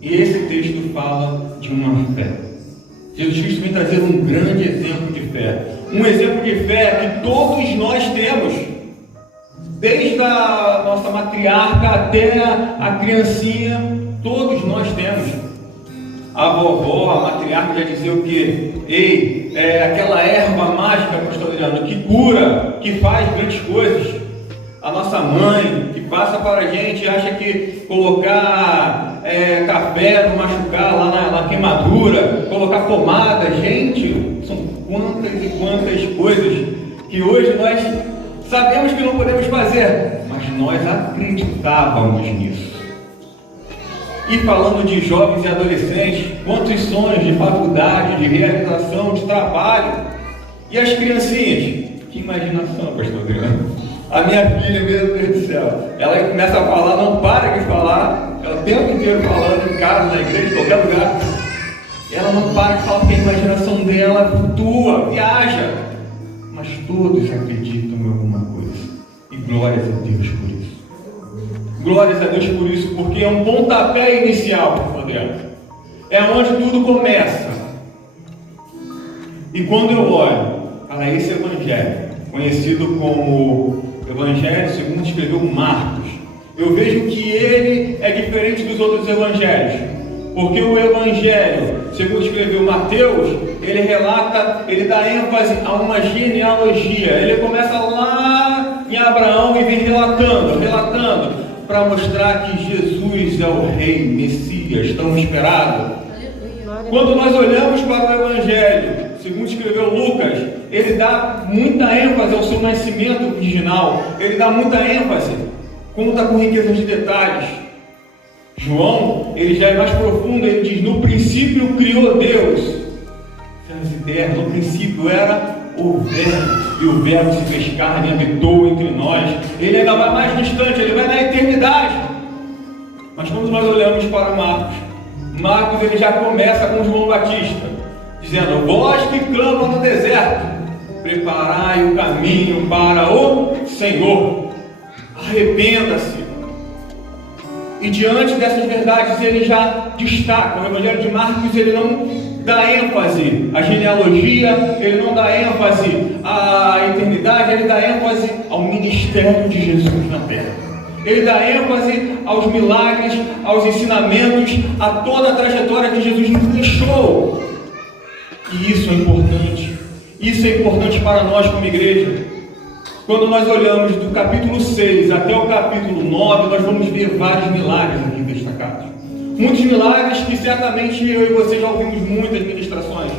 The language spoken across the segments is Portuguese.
E esse texto fala de uma fé. Jesus Cristo vem trazer um grande exemplo de fé. Um exemplo de fé que todos nós temos. Desde a nossa matriarca até a criancinha, todos nós temos. A vovó, a matriarca já dizia o quê? Ei, aquela erva mágica, pastor Adriano, que cura, que faz grandes coisas. A nossa mãe, que passa para a gente, acha que colocar café no machucar, lá na queimadura, colocar pomada, gente, são quantas e quantas coisas que hoje nós sabemos que não podemos fazer, mas nós acreditávamos nisso. E falando de jovens e adolescentes, quantos sonhos de faculdade, de realização, de trabalho. E as criancinhas? Que imaginação, pastor Adriano. A minha filha, meu Deus do céu, ela começa a falar, não para de falar, ela o tempo inteiro falando em casa, na igreja, em qualquer lugar. Ela não para de falar porque a imaginação dela flutua, viaja. Mas todos acreditam em alguma coisa. E glórias a Deus por isso. Glórias a Deus por isso, porque é um pontapé inicial, pastor Adriano. É onde tudo começa. E quando eu olho para esse evangelho, conhecido como Evangelho segundo escreveu Marcos, eu vejo que ele é diferente dos outros evangelhos, porque o Evangelho segundo escreveu Mateus, ele relata, ele dá ênfase a uma genealogia. Ele começa lá em Abraão e vem relatando, para mostrar que Jesus é o Rei, Messias, tão esperado. Quando nós olhamos para o Evangelho segundo escreveu Lucas, ele dá muita ênfase ao seu nascimento original, ele dá muita ênfase, conta com riqueza de detalhes. João, ele já é mais profundo, ele diz, no princípio criou Deus, céus e terra, no princípio era o Verbo, e o Verbo se fez carne e habitou entre nós. Ele ainda vai mais distante, ele vai na eternidade. Mas quando nós olhamos para Marcos ele já começa com João Batista, dizendo, vós que clamam no deserto, preparai o caminho para o Senhor, arrependa-se. E diante dessas verdades ele já destaca. O Evangelho de Marcos ele não dá ênfase à genealogia, ele não dá ênfase à eternidade, ele dá ênfase ao ministério de Jesus na terra. Ele dá ênfase aos milagres, aos ensinamentos, a toda a trajetória que Jesus nos deixou. E isso é importante. Isso é importante para nós como igreja. Quando nós olhamos do capítulo 6 até o capítulo 9, nós vamos ver vários milagres aqui destacados. Muitos milagres que certamente eu e você já ouvimos muitas ministrações.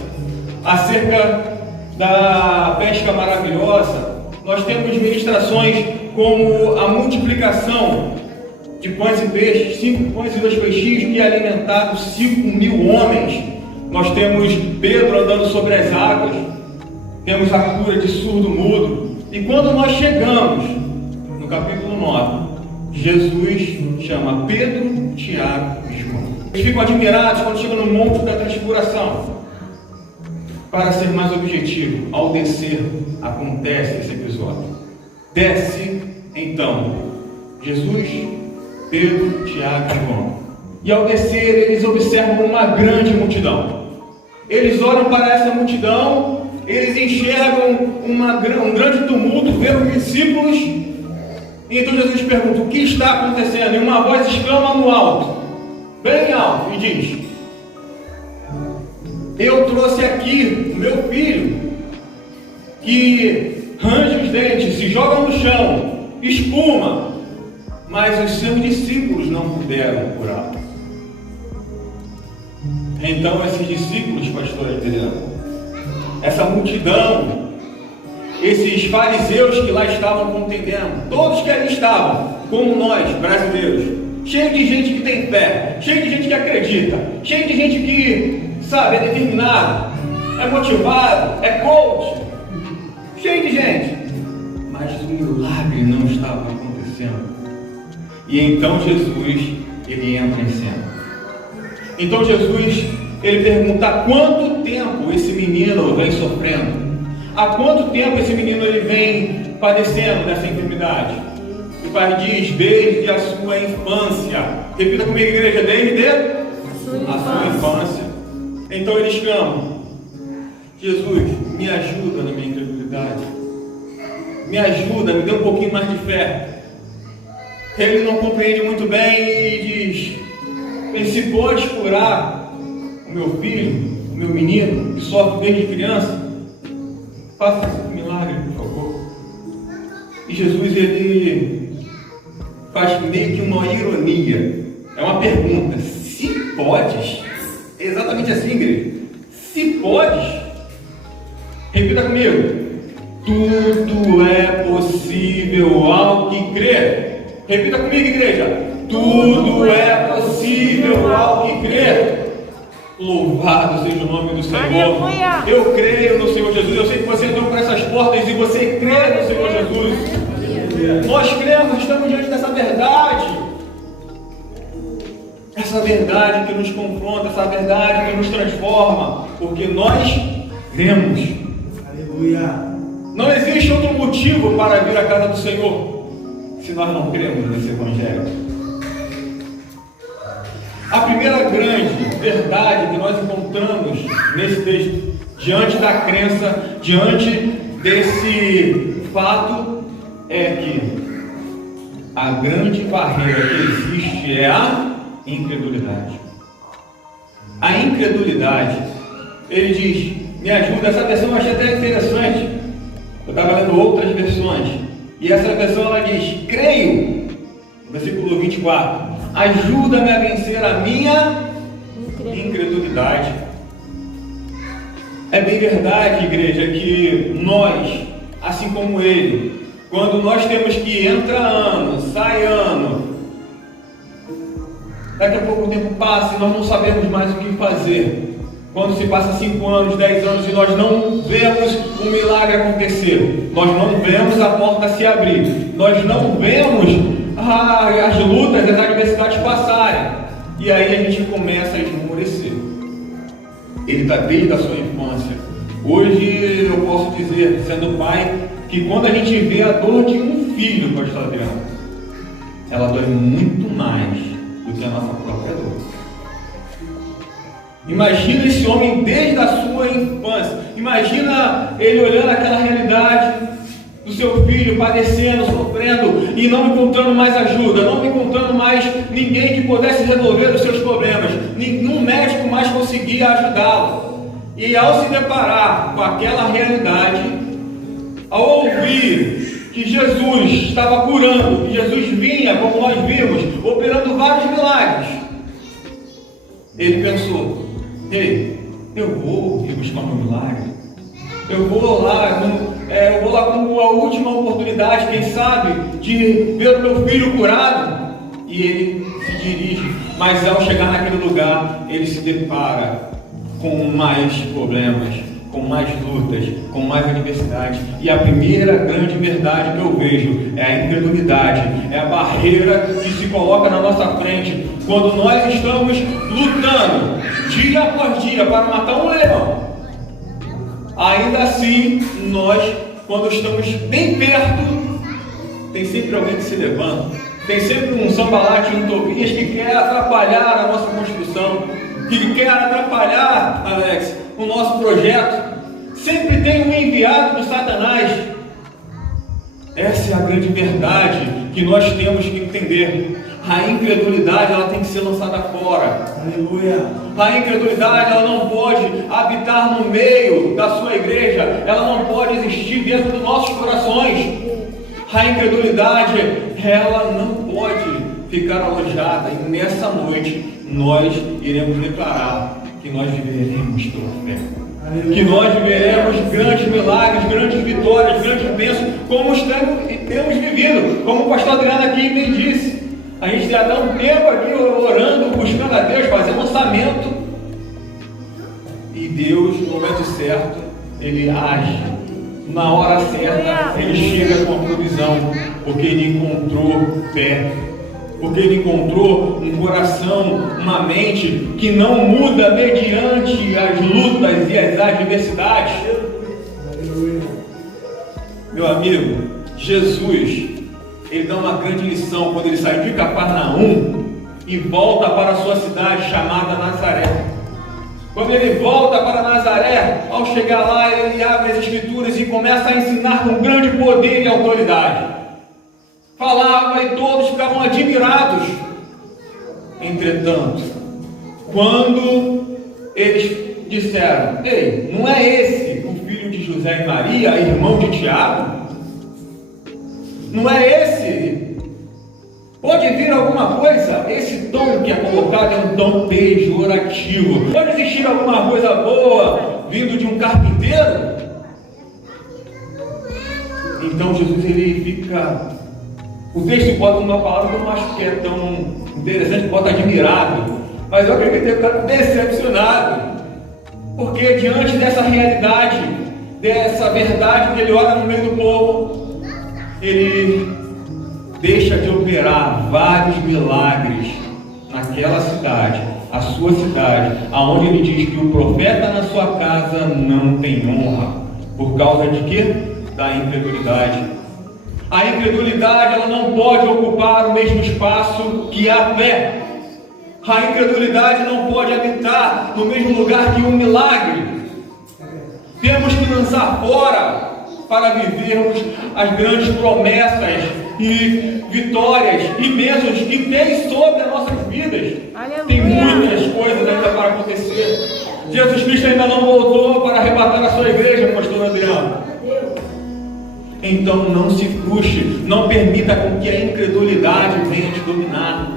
Acerca da pesca maravilhosa, nós temos ministrações como a multiplicação de pães e peixes, 5 pães e 2 peixinhos que alimentaram 5.000 homens. Nós temos Pedro andando sobre as águas, temos a cura de surdo-mudo. E quando nós chegamos no capítulo 9, Jesus chama Pedro, Tiago e João. Eles ficam admirados quando chegam no Monte da Transfiguração. Para ser mais objetivo, ao descer, acontece esse episódio. Desce, então, Jesus, Pedro, Tiago e João. E ao descer, eles observam uma grande multidão. Eles olham para essa multidão, eles enxergam um grande tumulto, vê os discípulos. E então Jesus pergunta, o que está acontecendo? E uma voz exclama no alto, bem alto, e diz, eu trouxe aqui o meu filho, que range os dentes, se joga no chão, espuma, mas os seus discípulos não puderam curá-lo. Então esses discípulos, pastor Adriano, essa multidão, esses fariseus que lá estavam contendendo, todos que ali estavam, como nós, brasileiros, cheio de gente que tem fé, cheio de gente que acredita, cheio de gente que, sabe, é determinado, é motivado, é coach, cheio de gente, mas o milagre não estava acontecendo. E então Jesus, ele entra em cena. Então Jesus, ele pergunta, há quanto tempo esse menino vem sofrendo? Há quanto tempo esse menino ele vem padecendo dessa enfermidade? O pai diz, desde a sua infância. Repita comigo, igreja, desde a sua infância. Então eles clamam: Jesus, me ajuda na minha incredulidade. Me ajuda, me dê um pouquinho mais de fé. Ele não compreende muito bem e diz: se pode curar o meu filho, o meu menino, que sofre desde criança, faça esse milagre, por favor. E Jesus, ele faz meio que uma ironia. É uma pergunta: se podes? Exatamente assim, igreja. Se podes? Repita comigo: tudo é possível ao que crê. Repita comigo, igreja: tudo é possível ao que crê. Louvado seja o nome do Senhor. Aleluia. Eu creio no Senhor Jesus. Eu sei que você entrou por essas portas e você crê no Senhor Jesus. Nós cremos, estamos diante dessa verdade. Essa verdade que nos confronta, essa verdade que nos transforma, porque nós cremos. Aleluia. Não existe outro motivo para vir à casa do Senhor se nós não cremos nesse Evangelho. A primeira grande verdade que nós encontramos nesse texto, diante da crença, diante desse fato, é que a grande barreira que existe é a incredulidade. A incredulidade, ele diz: me ajuda. Essa versão eu achei até interessante. Eu estava lendo outras versões, e essa versão ela diz: creio, versículo 24, ajuda-me a vencer a minha incredulidade. É bem verdade, igreja, que nós, assim como ele, quando nós temos que entra ano, sai ano, daqui a pouco o tempo passa e nós não sabemos mais o que fazer. Quando se passa 5 anos, 10 anos e nós não vemos o milagre acontecer, nós não vemos a porta se abrir, nós não vemos as lutas, as adversidades passarem, e aí a gente começa a esmorecer. Ele está desde a sua infância. Hoje eu posso dizer, sendo pai, que quando a gente vê a dor de um filho, pastor Adriano, ela dói muito mais do que a nossa própria dor. Imagina esse homem desde a sua infância. Imagina ele olhando aquela realidade do seu filho padecendo, sofrendo e não encontrando mais ajuda, não encontrando mais ninguém que pudesse resolver os seus problemas, nenhum médico mais conseguia ajudá-lo. E ao se deparar com aquela realidade, ao ouvir que Jesus estava curando, que Jesus vinha, como nós vimos, operando vários milagres, ele pensou: ei, eu vou ir buscar meu milagre, eu vou lá como a última oportunidade, quem sabe, de ver o meu filho curado. E ele se dirige, mas ao chegar naquele lugar, ele se depara com mais problemas, com mais lutas, com mais adversidades. E a primeira grande verdade que eu vejo é a incredulidade, é a barreira que se coloca na nossa frente quando nós estamos lutando dia após dia para matar um leão. Ainda assim, nós, quando estamos bem perto, tem sempre alguém que se levanta, tem sempre um Sambalate e um Tobias que quer atrapalhar a nossa construção, que quer atrapalhar, Alex, o nosso projeto. Sempre tem um enviado do Satanás. Essa é a grande verdade que nós temos que entender. A incredulidade, ela tem que ser lançada fora. Aleluia. A incredulidade, ela não pode habitar no meio da sua igreja, ela não pode existir dentro dos nossos corações. A incredulidade, ela não pode ficar alojada. E nessa noite nós iremos declarar que nós viveremos pela fé. Aleluia. Que nós viveremos grandes milagres, grandes vitórias, grandes bênçãos, como temos vivido, como o pastor Adriano aqui me disse. A gente já dá um tempo aqui orando, buscando a Deus, fazendo lançamento. E Deus, no momento certo, Ele age. Na hora certa, Ele chega com a provisão, porque Ele encontrou fé. Porque Ele encontrou um coração, uma mente que não muda mediante as lutas e as adversidades. Meu amigo, Jesus, Ele dá uma grande lição quando Ele saiu de Cafarnaum e volta para a sua cidade chamada Nazaré. Quando ele volta para Nazaré, ao chegar lá, ele abre as Escrituras e começa a ensinar com grande poder e autoridade. Falava e todos ficavam admirados. Entretanto, quando eles disseram: ei, não é esse o filho de José e Maria, irmão de Tiago? Não é esse? Pode vir alguma coisa? Esse tom que é colocado é um tom pejorativo. Pode existir alguma coisa boa vindo de um carpinteiro? Então Jesus ele fica... O texto bota uma palavra que eu não acho que é tão interessante, bota admirado. Mas eu acredito que ele está decepcionado. Porque diante dessa realidade, dessa verdade que ele olha no meio do povo, ele deixa de operar vários milagres naquela cidade, a sua cidade, aonde ele diz que o profeta na sua casa não tem honra. Por causa de quê? Da incredulidade. A incredulidade, ela não pode ocupar o mesmo espaço que a fé. A incredulidade não pode habitar no mesmo lugar que um milagre. Temos que lançar fora para vivermos as grandes promessas e vitórias e bênçãos que tem sobre as nossas vidas. Aleluia. Tem muitas coisas ainda para acontecer. Jesus Cristo ainda não voltou para arrebatar a sua igreja, pastor Adriano. Então não se frustre, não permita com que a incredulidade venha te dominar.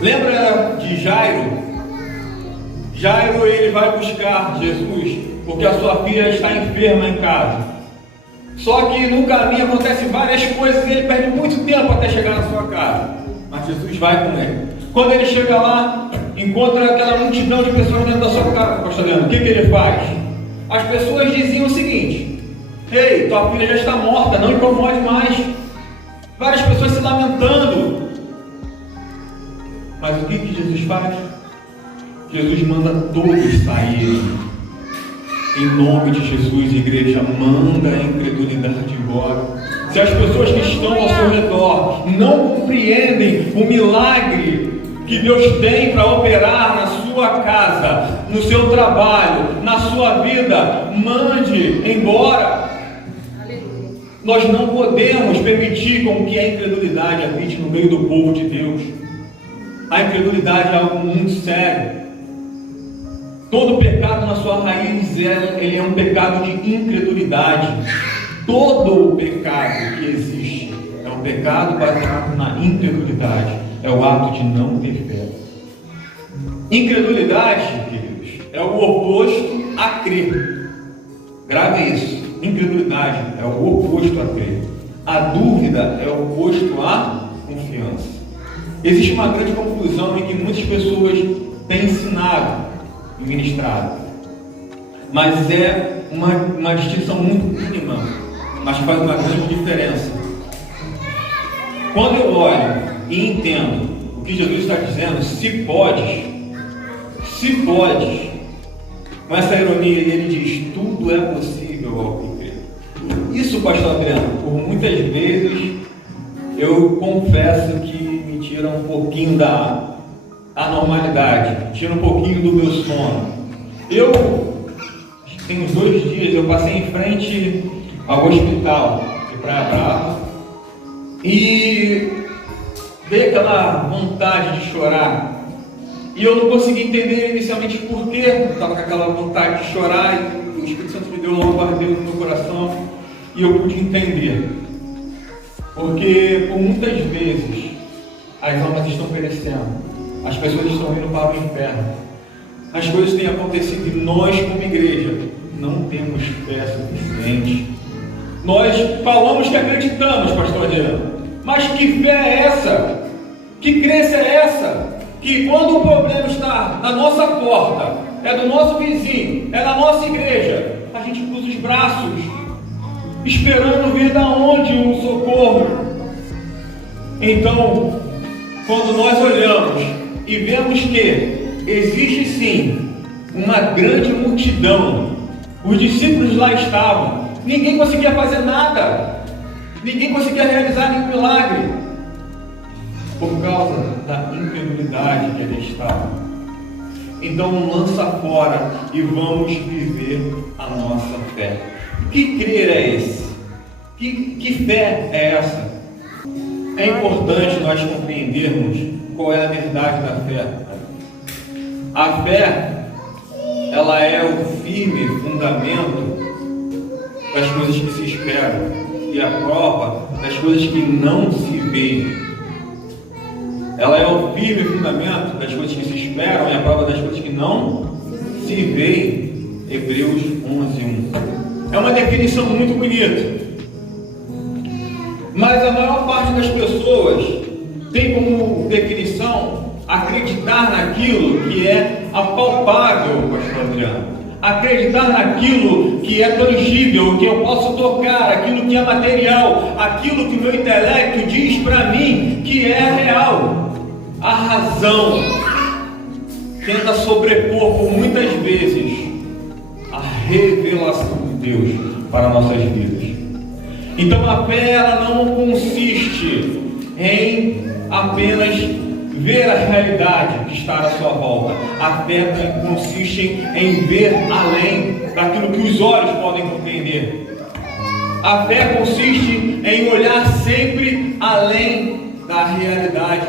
Lembra de Jairo? Jairo, ele vai buscar Jesus porque a sua filha está enferma em casa. Só que no caminho acontecem várias coisas e ele perde muito tempo até chegar na sua casa. Mas Jesus vai com ele. Quando ele chega lá, encontra aquela multidão de pessoas dentro da sua casa, pastor Leandro. O que ele faz? As pessoas diziam o seguinte: ei, tua filha já está morta, não incomode mais. Várias pessoas se lamentando. Mas o que Jesus faz? Jesus manda todos saírem. Em nome de Jesus, igreja, manda a incredulidade embora. Se as pessoas que estão ao seu redor não compreendem o milagre que Deus tem para operar na sua casa, no seu trabalho, na sua vida, mande embora. Nós não podemos permitir com que a incredulidade habite no meio do povo de Deus. A incredulidade é algo muito sério. Todo pecado na sua raiz, ele é um pecado de incredulidade. Todo o pecado que existe é um pecado baseado na incredulidade. É o ato de não ter fé. Incredulidade, queridos, é o oposto a crer. Grave isso. Incredulidade é o oposto a crer. A dúvida é o oposto à confiança. Existe uma grande confusão em que muitas pessoas têm ensinado e ministrado, mas é uma distinção muito mínima, mas faz uma grande diferença. Quando eu olho e entendo o que Jesus está dizendo, se podes, com essa ironia, ele diz: tudo é possível ao que crê. Isso, pastor Adriano, por muitas vezes eu confesso que me tira um pouquinho da normalidade, tira um pouquinho do meu sono. Tem uns 2 dias, eu passei em frente ao hospital de Praia Brava e veio aquela vontade de chorar. E eu não consegui entender inicialmente por quê. Eu estava com aquela vontade de chorar e o Espírito Santo me deu um bombardeio no meu coração e eu pude entender. Porque por muitas vezes as almas estão perecendo, as pessoas estão indo para o inferno, as coisas têm acontecido e nós, como igreja, não temos fé suficiente. Nós falamos que acreditamos, pastor Adriano, mas que fé é essa? Que crença é essa? Que quando o problema está na nossa porta, é do nosso vizinho, é da nossa igreja, a gente cruza os braços, esperando vir da onde o socorro. Então, quando nós olhamos e vemos que existe sim uma grande multidão, os discípulos lá estavam, ninguém conseguia fazer nada, ninguém conseguia realizar nenhum milagre. por causa da incredulidade que ele estava. Então lança fora e vamos viver a nossa fé. Que crer é esse? Que fé é essa? É importante nós compreendermos qual é a verdade da fé. A fé, ela é o firme fundamento das coisas que se esperam e a prova das coisas que não se veem. Ela é o firme fundamento das coisas que se esperam e a prova das coisas que não se veem. Hebreus 11:1. É uma definição muito bonita. Mas a maior parte das pessoas tem como definição acreditar naquilo que é apalpável, pastor Adriano. Acreditar naquilo que é tangível, que eu posso tocar, aquilo que é material, aquilo que o meu intelecto diz para mim que é real. A razão tenta sobrepor por muitas vezes a revelação de Deus para nossas vidas. Então a fé, ela não consiste em apenas ver a realidade que está à sua volta. A fé consiste em ver além daquilo que os olhos podem compreender. A fé consiste em olhar sempre além da realidade.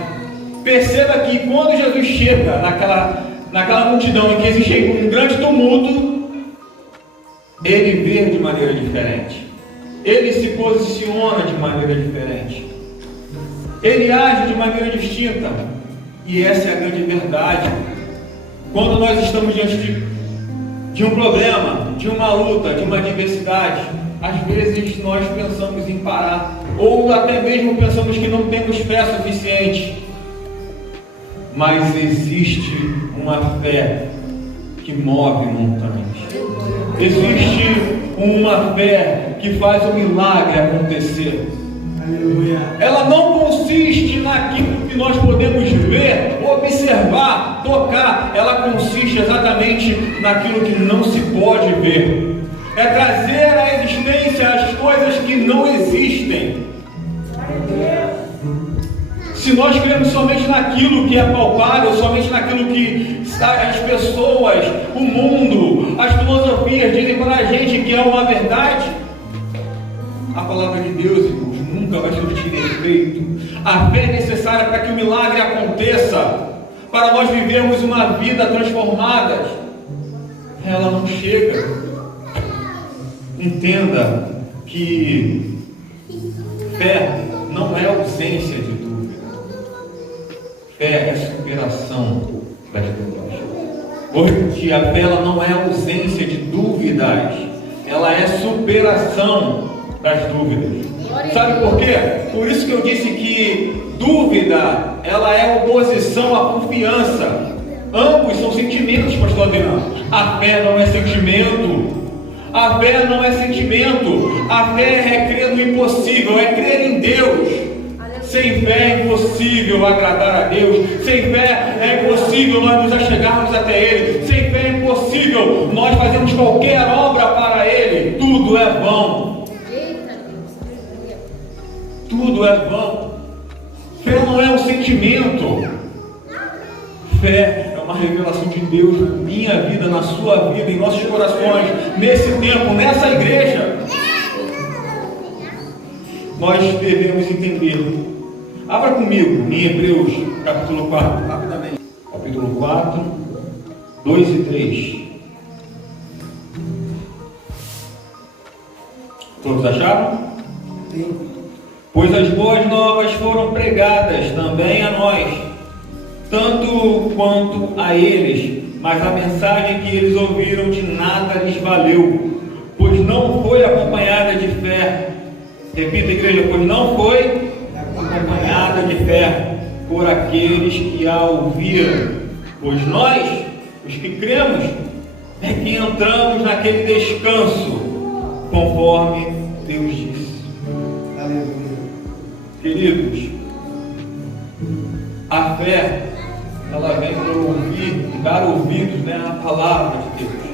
Perceba que quando Jesus chega naquela multidão em que existe um grande tumulto, ele vê de maneira diferente. Ele se posiciona de maneira diferente. Ele age de maneira distinta. E essa é a grande verdade. Quando nós estamos diante de um problema, de uma luta, de uma adversidade, às vezes nós pensamos em parar, ou até mesmo pensamos que não temos fé suficiente. Mas existe uma fé que move montanhas. Existe uma fé que faz o milagre acontecer. Aleluia. Ela não consiste naquilo que nós podemos ver, observar, tocar. Ela consiste exatamente naquilo que não se pode ver. É trazer à existência as coisas que não existem. Se nós cremos somente naquilo que é palpável, somente naquilo que as pessoas, o mundo, as filosofias dizem para a gente que é uma verdade, a palavra de Deus, irmãos, nunca vai surtir efeito. A fé é necessária para que o milagre aconteça, para nós vivermos uma vida transformada. Ela não chega. Entenda que fé não é ausência de dúvida. Fé é superação das dúvidas. Porque a fé, ela não é ausência de dúvidas, ela é superação das dúvidas. Sabe por quê? Por isso que eu disse que dúvida, ela é oposição à confiança. Ambos são sentimentos, pastor Adriano. A fé não é sentimento. A fé não é sentimento. A fé é crer no impossível, é crer em Deus. Sem fé é impossível agradar a Deus. Sem fé é impossível nós nos achegarmos até Ele. Sem fé é impossível nós fazermos qualquer obra para Ele. Tudo é vão. Tudo é vão. Fé não é um sentimento. Fé é uma revelação de Deus na minha vida, na sua vida, em nossos corações, nesse tempo, nessa igreja. Nós devemos entender. Abra comigo em Hebreus, capítulo 4, rapidamente. Capítulo 4, 2 e 3. Todos acharam? Sim. Pois as boas novas foram pregadas também a nós, tanto quanto a eles, mas a mensagem que eles ouviram de nada lhes valeu, pois não foi acompanhada de fé. Repita, igreja, pois não foi acompanhada de fé por aqueles que a ouviram. Pois nós, os que cremos, é que entramos naquele descanso, conforme Deus disse. Aleluia. Queridos, a fé, ela vem para ouvir, dar ouvidos, à palavra de Deus.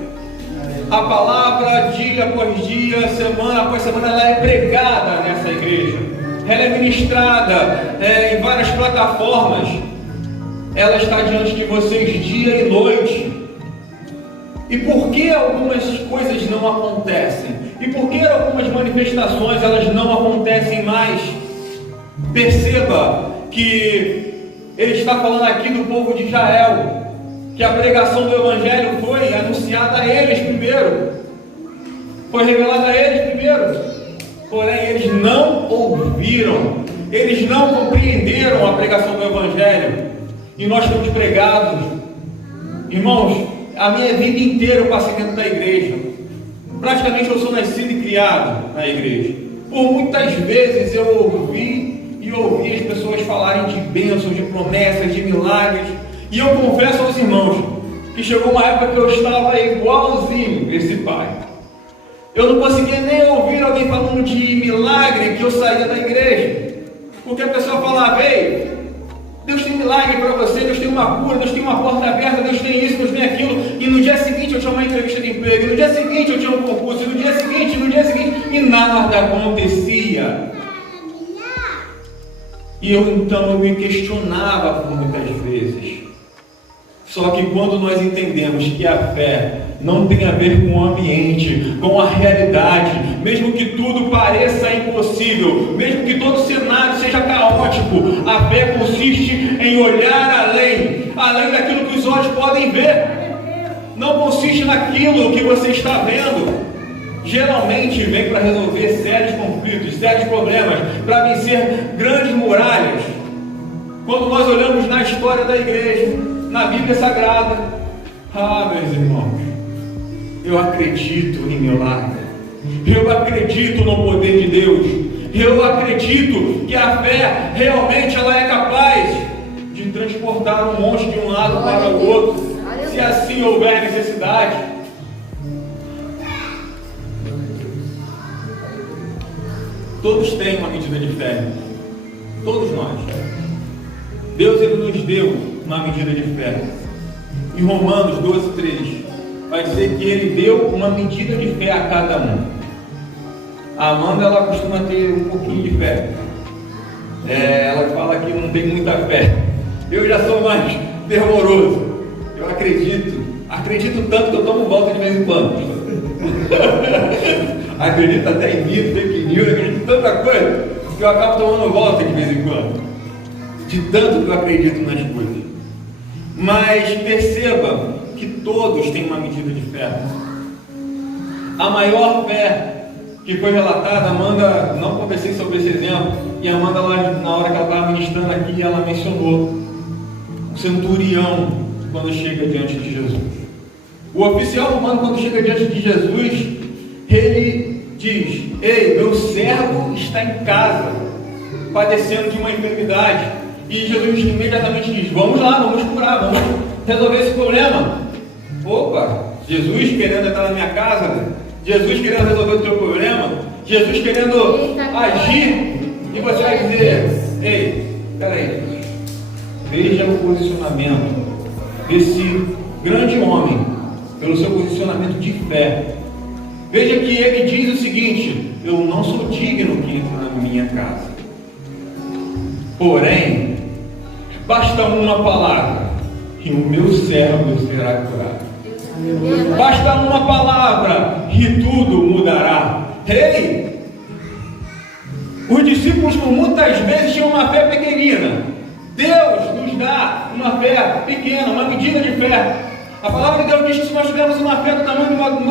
A palavra, dia após dia, semana após semana, ela é pregada nessa igreja. ela é ministrada em várias plataformas, ela está diante de vocês dia e noite. E por que algumas coisas não acontecem? E por que algumas manifestações elas não acontecem mais? Perceba que ele está falando aqui do povo de Israel, que a pregação do Evangelho foi anunciada a eles primeiro, foi revelada a eles primeiro, porém eles não ouviram, eles não compreenderam a pregação do Evangelho. E nós temos pregado, irmãos, a minha vida inteira eu passei dentro da igreja. Praticamente eu sou nascido e criado na igreja. Por muitas vezes eu ouvi as pessoas falarem de bênçãos, de promessas, de milagres. E eu confesso aos irmãos que chegou uma época que eu estava igualzinho esse pai. Eu não conseguia nem ouvir alguém falando de milagre que eu saía da igreja. Porque a pessoa falava: ei, Deus tem milagre para você, Deus tem uma cura, Deus tem uma porta aberta, Deus tem isso, Deus tem aquilo. E no dia seguinte eu tinha uma entrevista de emprego, e no dia seguinte eu tinha um concurso, e no dia seguinte, e nada acontecia. E eu me questionava por muitas vezes. Só que quando nós entendemos que a fé não tem a ver com o ambiente, com a realidade, mesmo que tudo pareça impossível, mesmo que todo cenário seja caótico, a fé consiste em olhar além daquilo que os olhos podem ver. Não consiste naquilo que você está vendo. Geralmente vem para resolver sérios conflitos, sérios problemas, para vencer grandes muralhas. Quando nós olhamos na história da igreja, na Bíblia Sagrada, meus irmãos, eu acredito em milagre, eu acredito no poder de Deus, eu acredito que a fé realmente ela é capaz de transportar um monte de um lado para o outro, se assim houver necessidade. Todos têm uma medida de fé, todos nós. Deus ele nos deu uma medida de fé. Em Romanos 12:3 vai dizer que ele deu uma medida de fé a cada um. A Amanda ela costuma ter um pouquinho de fé. Ela fala que não tem muita fé. Eu já sou mais fervoroso. Eu acredito tanto que eu tomo volta de vez em quando. Acredito até em mito, fake news, acredito em tanta coisa que eu acabo tomando volta de vez em quando, de tanto que eu acredito nas coisas. Mas perceba que todos têm uma medida de fé. A maior fé que foi relatada, Amanda, não conversei sobre esse exemplo, e Amanda lá, na hora que ela estava ministrando aqui, ela mencionou o centurião quando chega diante de Jesus. O oficial romano, quando chega diante de Jesus, ele diz: ei, meu servo está em casa, padecendo de uma enfermidade. E Jesus imediatamente diz: vamos lá, vamos curar, vamos resolver esse problema. Opa, Jesus querendo entrar na minha casa, Jesus querendo resolver o teu problema, Jesus querendo agir, e você vai dizer: ei, peraí, veja o posicionamento desse grande homem, pelo seu posicionamento de fé. Veja que ele diz o seguinte: eu não sou digno que entre na minha casa, porém, basta uma palavra e o meu servo será curado. Basta uma palavra e tudo mudará. Ei! Os discípulos por muitas vezes tinham uma fé pequenina. Deus nos dá uma fé pequena, uma medida de fé. A palavra de Deus diz que se nós tivermos uma fé do tamanho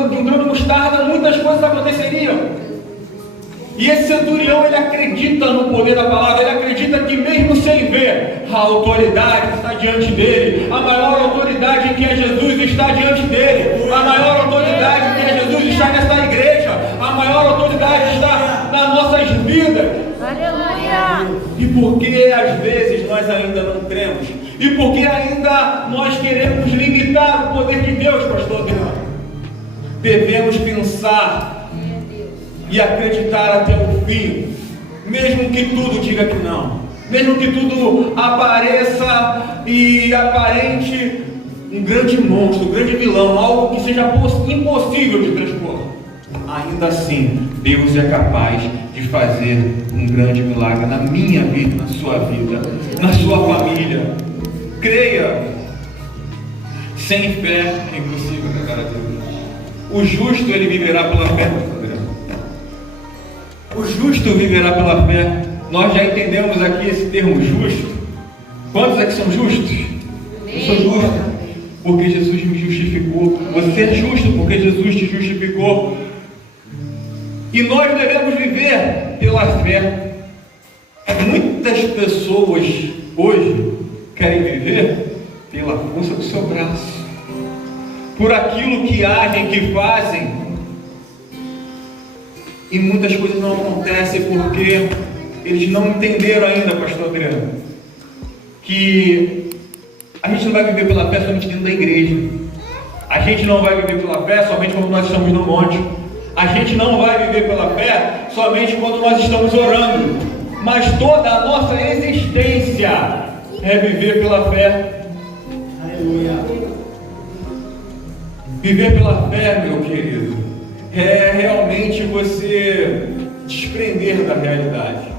de um grão de mostarda, muitas coisas aconteceriam. E esse centurião, ele acredita no poder da palavra, ele acredita que mesmo sem ver, a autoridade está diante dele, a maior autoridade que é Jesus está diante dele, a maior autoridade que é Jesus está nesta igreja, a maior autoridade está nas nossas vidas. Aleluia! E por que às vezes nós ainda não cremos? E por que ainda nós queremos limitar o poder de Deus, pastor Guilherme? Devemos pensar e acreditar até o fim, mesmo que tudo diga que não, mesmo que tudo apareça e aparente um grande monstro, um grande vilão, algo que seja impossível de transpor. Ainda assim, Deus é capaz de fazer um grande milagre na minha vida, na sua vida, na sua família. Creia. Sem fé é impossível agradar a Deus. O justo, ele viverá pela fé. O justo viverá pela fé. Nós já entendemos aqui esse termo justo. Quantos aqui são justos? Eu sou justo porque Jesus me justificou. Você é justo porque Jesus te justificou. E nós devemos viver pela fé. Muitas pessoas hoje querem viver pela força do seu braço, por aquilo que agem, que fazem, e muitas coisas não acontecem porque eles não entenderam ainda, pastor Adriano, que a gente não vai viver pela fé somente dentro da igreja. A gente não vai viver pela fé somente quando nós estamos no monte. A gente não vai viver pela fé somente quando nós estamos orando. Mas toda a nossa existência é viver pela fé. Aleluia. Viver pela fé, meu querido, é realmente você desprender da realidade.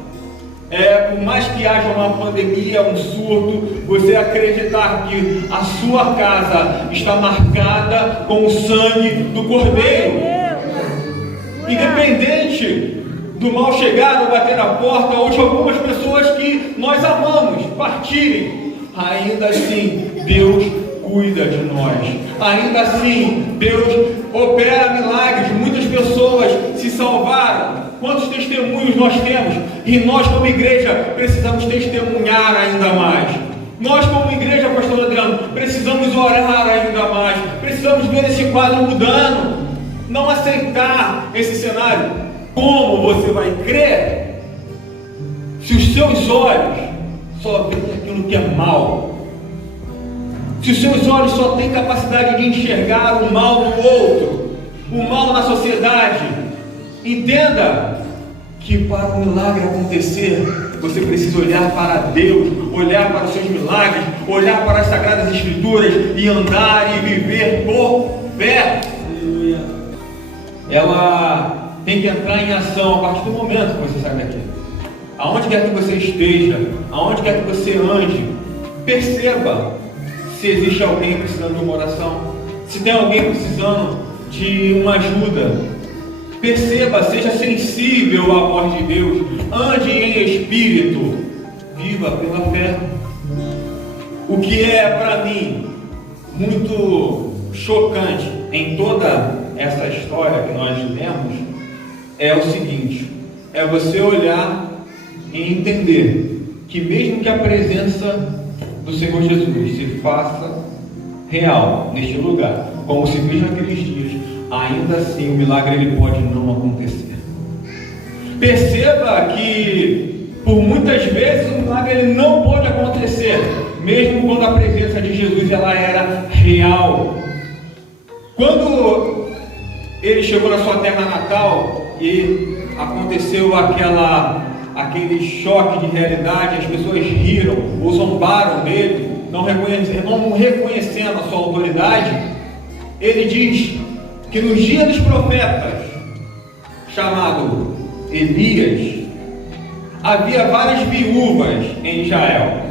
Por mais que haja uma pandemia, um surto, você acreditar que a sua casa está marcada com o sangue do Cordeiro. Independente do mal chegar ou bater na porta, ou de algumas pessoas que nós amamos partirem, ainda assim Deus cuida de nós. Ainda assim Deus opera milagres. Muitas pessoas se salvaram. Quantos testemunhos nós temos? E nós como igreja precisamos testemunhar ainda mais. Nós como igreja, pastor Adriano, precisamos orar ainda mais. Precisamos ver esse quadro mudando. Não aceitar esse cenário. Como você vai crer se os seus olhos só veem aquilo que é mal? Se os seus olhos só têm capacidade de enxergar o mal do outro, o mal na sociedade? Entenda que para o milagre acontecer, você precisa olhar para Deus, olhar para os seus milagres, olhar para as Sagradas Escrituras e andar e viver por fé. Ela tem que entrar em ação a partir do momento que você sai daqui. Aonde quer que você esteja, aonde quer que você ande, perceba se existe alguém precisando de uma oração, se tem alguém precisando de uma ajuda. Perceba, seja sensível à voz de Deus, ande em espírito, viva pela fé. O que é para mim muito chocante em toda essa história que nós lemos é o seguinte: é você olhar e entender que mesmo que a presença do Senhor Jesus se faça real neste lugar, como se fez naqueles dias, ainda assim o milagre ele pode não acontecer. Perceba que por muitas vezes o milagre ele não pode acontecer, mesmo quando a presença de Jesus ela era real. Quando ele chegou na sua terra natal e aconteceu aquele choque de realidade, as pessoas riram ou zombaram dele, não reconhecendo a sua autoridade, ele diz que nos dias dos profetas, chamado Elias, havia várias viúvas em Israel,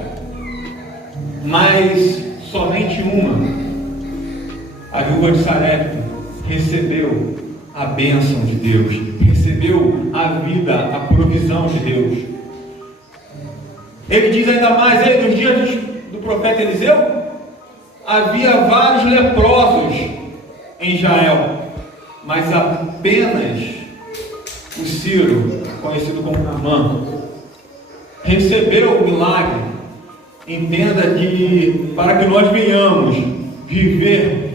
mas somente uma, a viúva de Sarepta, recebeu a bênção de Deus, recebeu a vida, a provisão de Deus. Ele diz ainda mais, nos dias do profeta Eliseu, havia vários leprosos em Israel, mas apenas o Ciro, conhecido como Naamã, recebeu o milagre. Entenda que para que nós venhamos viver,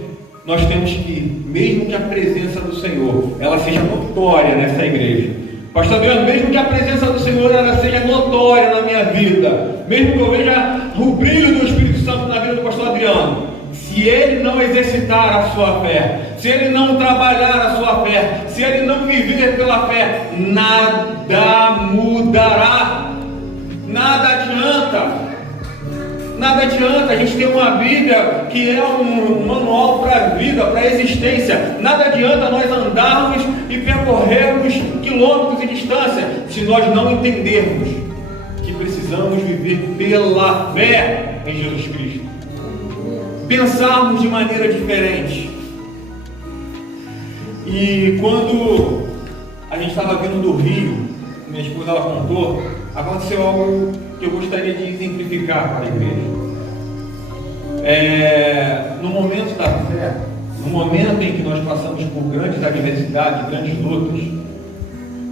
nós temos que, mesmo que a presença do Senhor ela seja notória nessa igreja, pastor Adriano, mesmo que a presença do Senhor ela seja notória na minha vida, mesmo que eu veja o brilho do Espírito Santo na vida do pastor Adriano, se ele não exercitar a sua fé, se ele não trabalhar a sua fé, se ele não viver pela fé, nada mudará, nada adianta. Nada adianta a gente ter uma Bíblia que é um manual para a vida. vida, para a existência. Nada adianta nós andarmos e percorrermos quilômetros de distância se nós não entendermos que precisamos viver pela fé em Jesus Cristo. Pensarmos de maneira diferente. E quando a gente estava vindo do Rio, minha esposa ela contou, aconteceu algo que eu gostaria de exemplificar para a igreja. No momento da fé, no momento em que nós passamos por grandes adversidades, grandes lutas,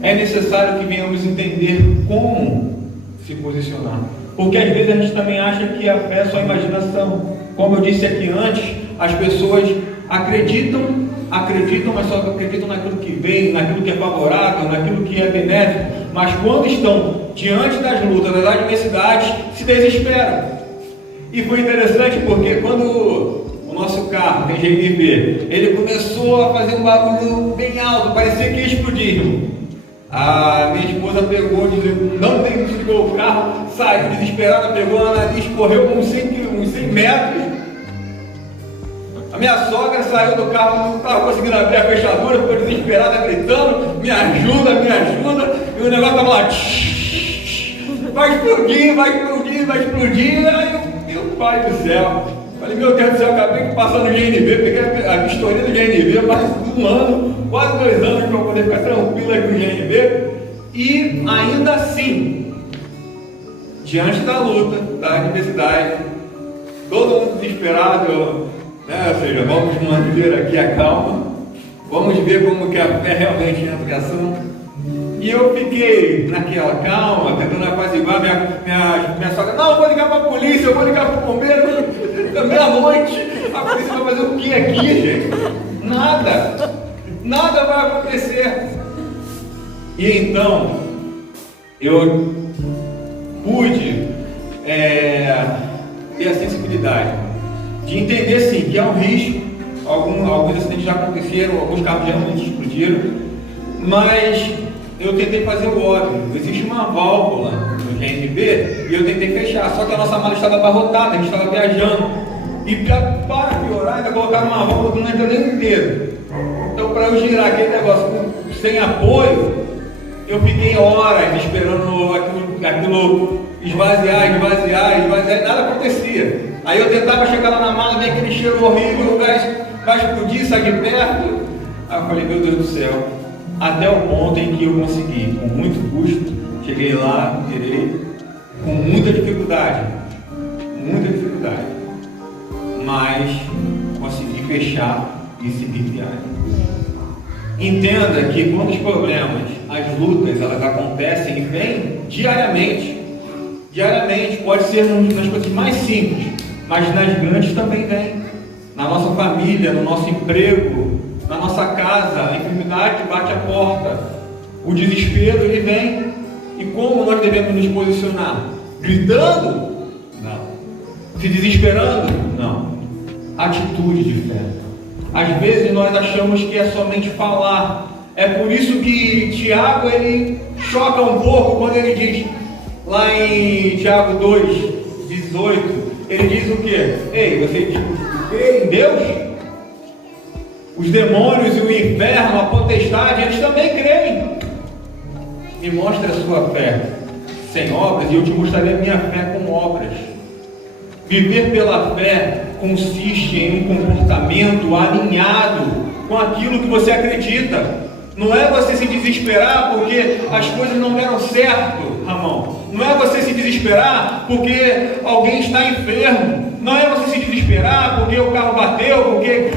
é necessário que venhamos entender como se posicionar. Porque às vezes a gente também acha que a fé é só imaginação. Como eu disse aqui antes, as pessoas acreditam, mas só acreditam naquilo que vem, naquilo que é favorável, naquilo que é benéfico, mas quando estão diante das lutas, das adversidades, se desesperam. E foi interessante porque quando o nosso carro, tem GNV, ele começou a fazer um barulho bem alto, parecia que ia explodir. A minha esposa pegou, desligou o carro, saiu desesperada, pegou na nariz, correu uns 100 metros. A minha sogra saiu do carro, não estava conseguindo abrir a fechadura, ficou desesperada, gritando, me ajuda, e o negócio estava lá, vai explodir, aí meu pai do céu, falei, meu Deus do céu, acabei de passar no GNV, peguei a vistoria do GNV, mais um ano, quase 2 anos para poder ficar tranquilo aí com o GNV, e ainda assim, diante da luta, da adversidade, todo mundo desesperado, né? Ou seja, vamos manter aqui a calma, vamos ver como que a fé realmente entra em ação. E eu fiquei naquela calma, tentando apaziguar minha sogra. Não, eu vou ligar para a polícia, eu vou ligar para o bombeiro, meia-noite. A polícia vai fazer o que aqui, gente? Nada vai acontecer. E então, eu pude ter a sensibilidade de entender sim que é um risco. Alguns acidentes já aconteceram, alguns carros realmente explodiram, mas eu tentei fazer o óbvio. Existe uma válvula no GNV e eu tentei fechar, só que a nossa mala estava abarrotada, a gente estava viajando. E para piorar, ainda colocaram uma válvula que não entra nem inteiro. Então, para eu girar aquele negócio sem apoio, eu fiquei horas esperando aquilo esvaziar, e nada acontecia. Aí eu tentava chegar lá na mala, vem aquele cheiro horrível, o gás vai explodir, sai de perto. Aí eu falei, meu Deus do céu. Até o ponto em que eu consegui, com muito custo, cheguei lá, tirei, com muita dificuldade, mas consegui fechar e seguir viagem. Entenda que quando os problemas, as lutas, elas acontecem e vêm diariamente, pode ser nas coisas mais simples, mas nas grandes também vem. Na nossa família, no nosso emprego, na nossa casa, a enfermidade bate a porta, o desespero ele vem. E como nós devemos nos posicionar? Gritando? Não. Se desesperando? Não. Atitude de fé. Às vezes nós achamos que é somente falar. É por isso que Tiago ele choca um pouco quando ele diz lá em Tiago 2:18, ele diz o quê? Ei, você crê em Deus? Os demônios e o inferno, a potestade, eles também creem. Me mostre a sua fé sem obras e eu te mostrarei a minha fé com obras. Viver pela fé consiste em um comportamento alinhado com aquilo que você acredita. Não é você se desesperar porque as coisas não deram certo, Ramon. Não é você se desesperar porque alguém está enfermo. Não é você se desesperar porque o carro bateu, porque...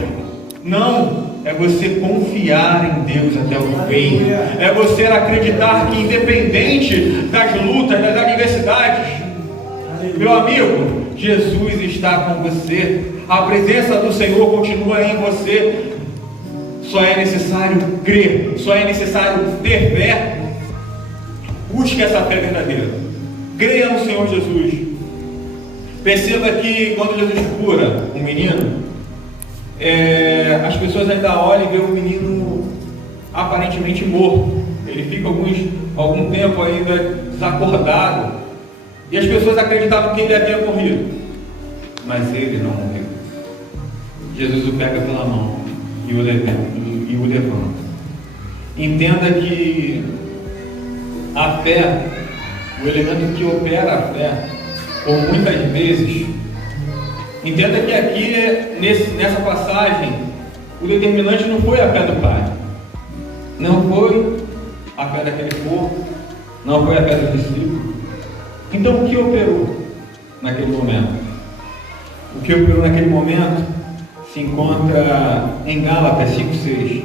Não, é você confiar em Deus até o fim. É você acreditar que independente das lutas, das adversidades, meu amigo, Jesus está com você. A presença do Senhor continua em você. Só é necessário crer, só é necessário ter fé. Busque essa fé verdadeira. Creia no Senhor Jesus. Perceba que quando Jesus cura um menino, as pessoas ainda olham e veem o menino aparentemente morto. Ele fica algum tempo ainda desacordado. E as pessoas acreditavam que ele havia morrido. Mas ele não morreu. Jesus o pega pela mão e o levanta. Entenda que a fé, o elemento que opera a fé, por muitas vezes, entenda que aqui, nessa passagem, o determinante não foi a fé do pai, não foi a fé daquele povo, não foi a fé dos discípulos. Então, o que operou naquele momento? O que operou naquele momento se encontra em Gálatas 5:6.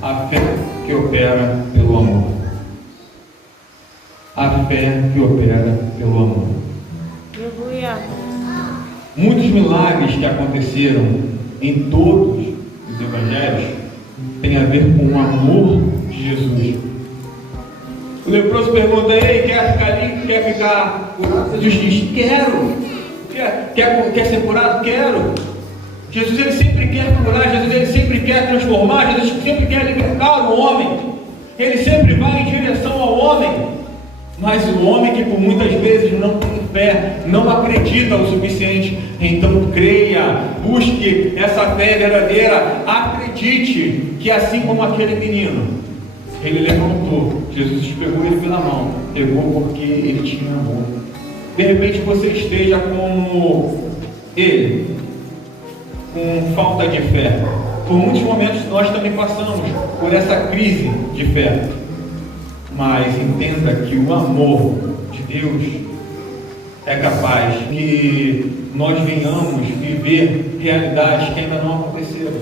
A fé que opera pelo amor. A fé que opera pelo amor. Aleluia. Muitos milagres que aconteceram em todos os evangelhos têm a ver com o amor de Jesus. O leproso pergunta: ei, quer ficar ali? Quer ficar curado? Jesus diz: quero. Quer ser curado? Quero. Jesus, ele sempre quer curar. Jesus, ele sempre quer transformar. Jesus sempre quer libertar o homem. Ele sempre vai em direção ao homem. Mas o homem que por muitas vezes não tem fé, não acredita o suficiente, então creia, busque essa fé verdadeira, acredite que assim como aquele menino, ele levantou, Jesus pegou ele pela mão, pegou porque ele tinha amor. De repente você esteja como ele, com falta de fé. Por muitos momentos nós também passamos por essa crise de fé. Mas entenda que o amor de Deus é capaz que nós venhamos viver realidades que ainda não aconteceram.